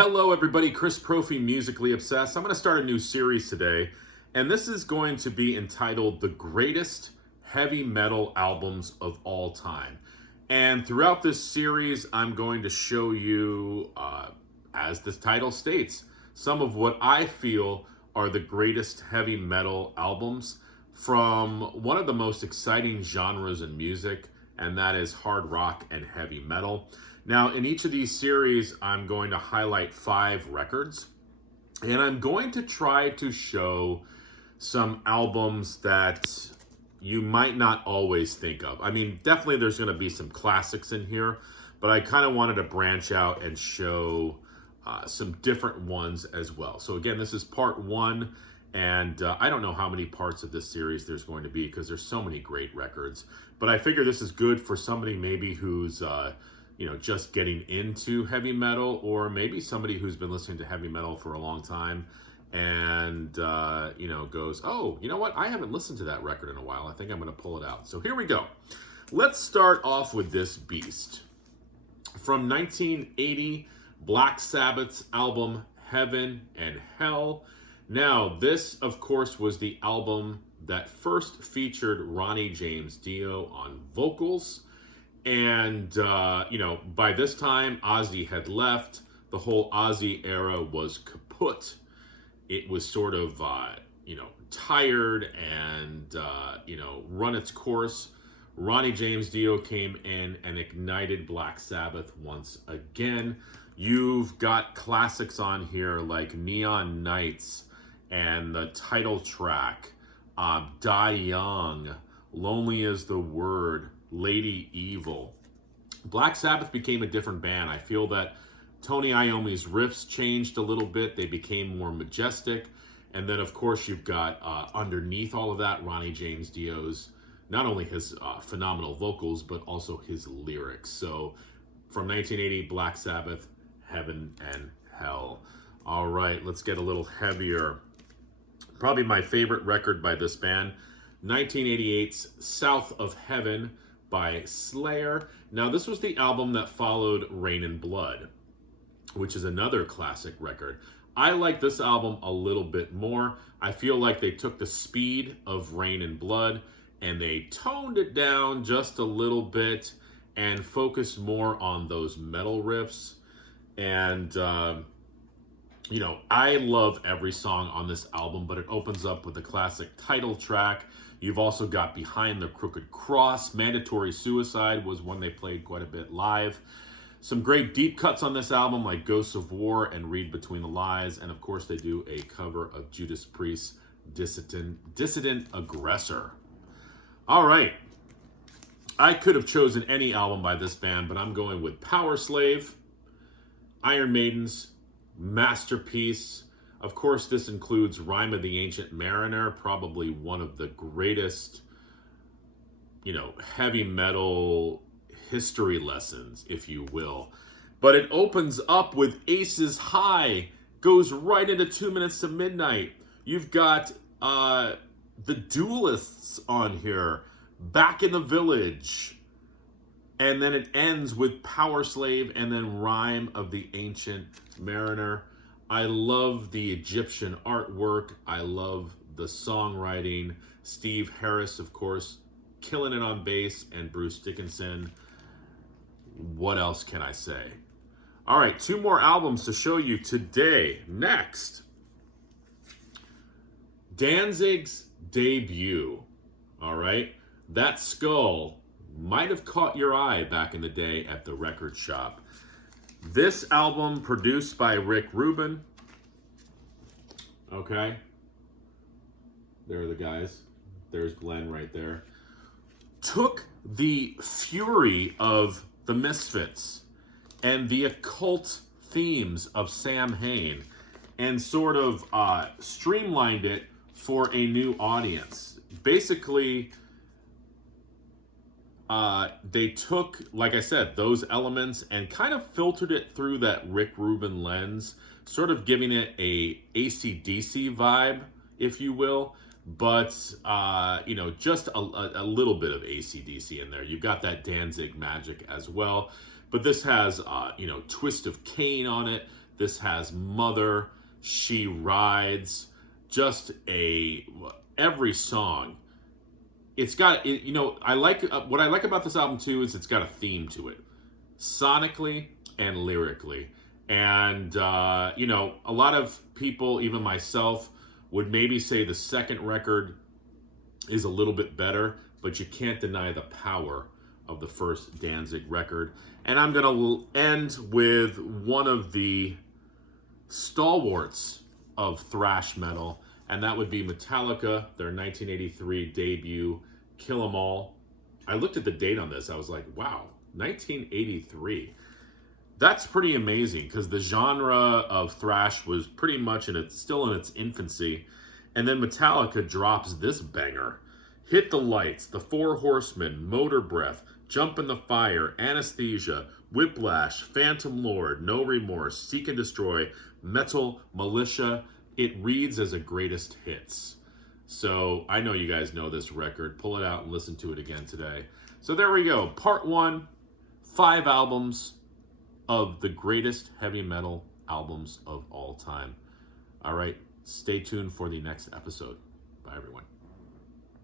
Hello everybody, Chris Profi, Musically Obsessed. I'm going to start a new series today, and this is going to be entitled The Greatest Heavy Metal Albums of All Time. And throughout this series, I'm going to show you, as the title states, some of what I feel are the greatest heavy metal albums from one of the most exciting genres in music, and that is hard rock and heavy metal. Now, in each of these series, I'm going to highlight 5 records, and I'm going to try to show some albums that you might not always think of. I mean, definitely there's going to be some classics in here, but I kind of wanted to branch out and show some different ones as well. So again, this is part 1, and I don't know how many parts of this series there's going to be because there's so many great records, but I figure this is good for somebody maybe who's just getting into heavy metal, or maybe somebody who's been listening to heavy metal for a long time and, goes, oh, you know what? I haven't listened to that record in a while. I think I'm going to pull it out. So here we go. Let's start off with this beast. From 1980, Black Sabbath's album, Heaven and Hell. Now, this, of course, was the album that first featured Ronnie James Dio on vocals. And, by this time, Ozzy had left. The whole Ozzy era was kaput. It was sort of, tired and, run its course. Ronnie James Dio came in and ignited Black Sabbath once again. You've got classics on here like Neon Nights and the title track, Die Young, Lonely is the Word, Lady Evil. Black Sabbath became a different band. I feel that Tony Iommi's riffs changed a little bit. They became more majestic. And then, of course, you've got underneath all of that, Ronnie James Dio's, not only his phenomenal vocals, but also his lyrics. So from 1980, Black Sabbath, Heaven and Hell. All right, let's get a little heavier. Probably my favorite record by this band, 1988's South of Heaven by Slayer. Now, this was the album that followed Rain and Blood, which is another classic record. I like this album a little bit more. I feel like they took the speed of Rain and Blood and they toned it down just a little bit and focused more on those metal riffs. And, I love every song on this album, but it opens up with the classic title track. You've also got Behind the Crooked Cross. Mandatory Suicide was one they played quite a bit live. Some great deep cuts on this album like Ghosts of War and Read Between the Lies. And of course they do a cover of Judas Priest's Dissident Aggressor. All right. I could have chosen any album by this band, but I'm going with Powerslave, Iron Maiden's masterpiece. Of course, this includes Rime of the Ancient Mariner, probably one of the greatest, heavy metal history lessons, if you will. But it opens up with Aces High, goes right into 2 Minutes to Midnight. You've got the Duelists on here, Back in the Village. And then it ends with Powerslave and then Rime of the Ancient Mariner. I love the Egyptian artwork. I love the songwriting. Steve Harris, of course, killing it on bass, and Bruce Dickinson. What else can I say? All right, 2 more albums to show you today. Next, Danzig's debut. All right, That Skull might have caught your eye back in the day at the record shop. This album, produced by Rick Rubin. Okay. There are the guys. There's Glenn right there. Took the fury of the Misfits and the occult themes of Sam Hain and sort of streamlined it for a new audience. Basically, they took, like I said, those elements and kind of filtered it through that Rick Rubin lens, sort of giving it a AC/DC vibe, if you will, but, just a little bit of AC/DC in there. You've got that Danzig magic as well, but this has, Twist of Cain on it. This has Mother, She Rides, just every song. It's got, I like, what I like about this album too is it's got a theme to it, sonically and lyrically. And, a lot of people, even myself, would maybe say the second record is a little bit better, but you can't deny the power of the first Danzig record. And I'm going to end with one of the stalwarts of thrash metal, and that would be Metallica, their 1983 debut, Kill 'Em All. I looked at the date on this. I was like, wow, 1983. That's pretty amazing because the genre of thrash was pretty much still in its infancy. And then Metallica drops this banger. Hit the Lights, The Four Horsemen, Motor Breath, Jump in the Fire, Anesthesia, Whiplash, Phantom Lord, No Remorse, Seek and Destroy, Metal Militia. It reads as a greatest hits. So I know you guys know this record. Pull it out and listen to it again today. So there we go. Part 1, 5 albums of the greatest heavy metal albums of all time. All right, stay tuned for the next episode. Bye, everyone.